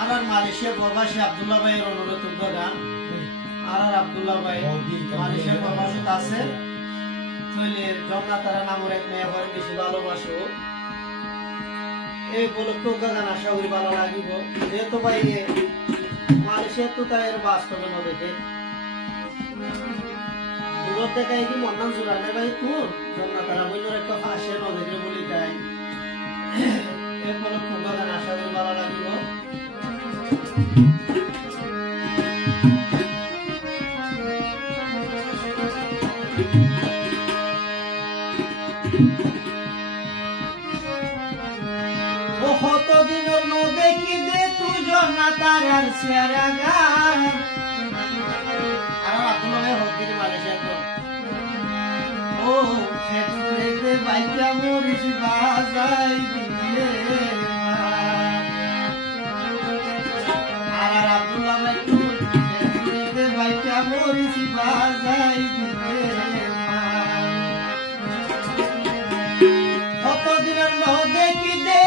আর মালয়েশিয়া প্রবাসী আব্দুল্লাহ ভাইয়ের অনুরোধ গান আর আব্দুল্লাহ ভাই মালয়েশিয়া প্রবাসী আছে চলে জন্না তারা নামের এক মেয়ে ঘরে বেশি ভালোবাসো এই উপলক্ষে গান আশা করি ভালো লাগিব যেহেতু ভাই মালয়েশিয়া তো তাই বাস্তবে ন দেখে দূর থেকে কি মন্নান জুড়ানে ভাই তুই জন্না তারা বইনের একটা ফাঁসে ন দেখে বলি তাই এই উপলক্ষে গান আশা করি ভালো লাগিব কত দিনের ন দেখি দে তুই জন্না তারার সেরা গান আর আপনারা হকির মালয়েশিয়া তো ও ফেটুরেতে বাইকা মরিস বাজাই দিয়ে আর আব্দুল্লাহ ভাই তুই ফেটুরেতে বাইকা মরিস বাজাই দিয়ে কত দিনের ন দেখি দে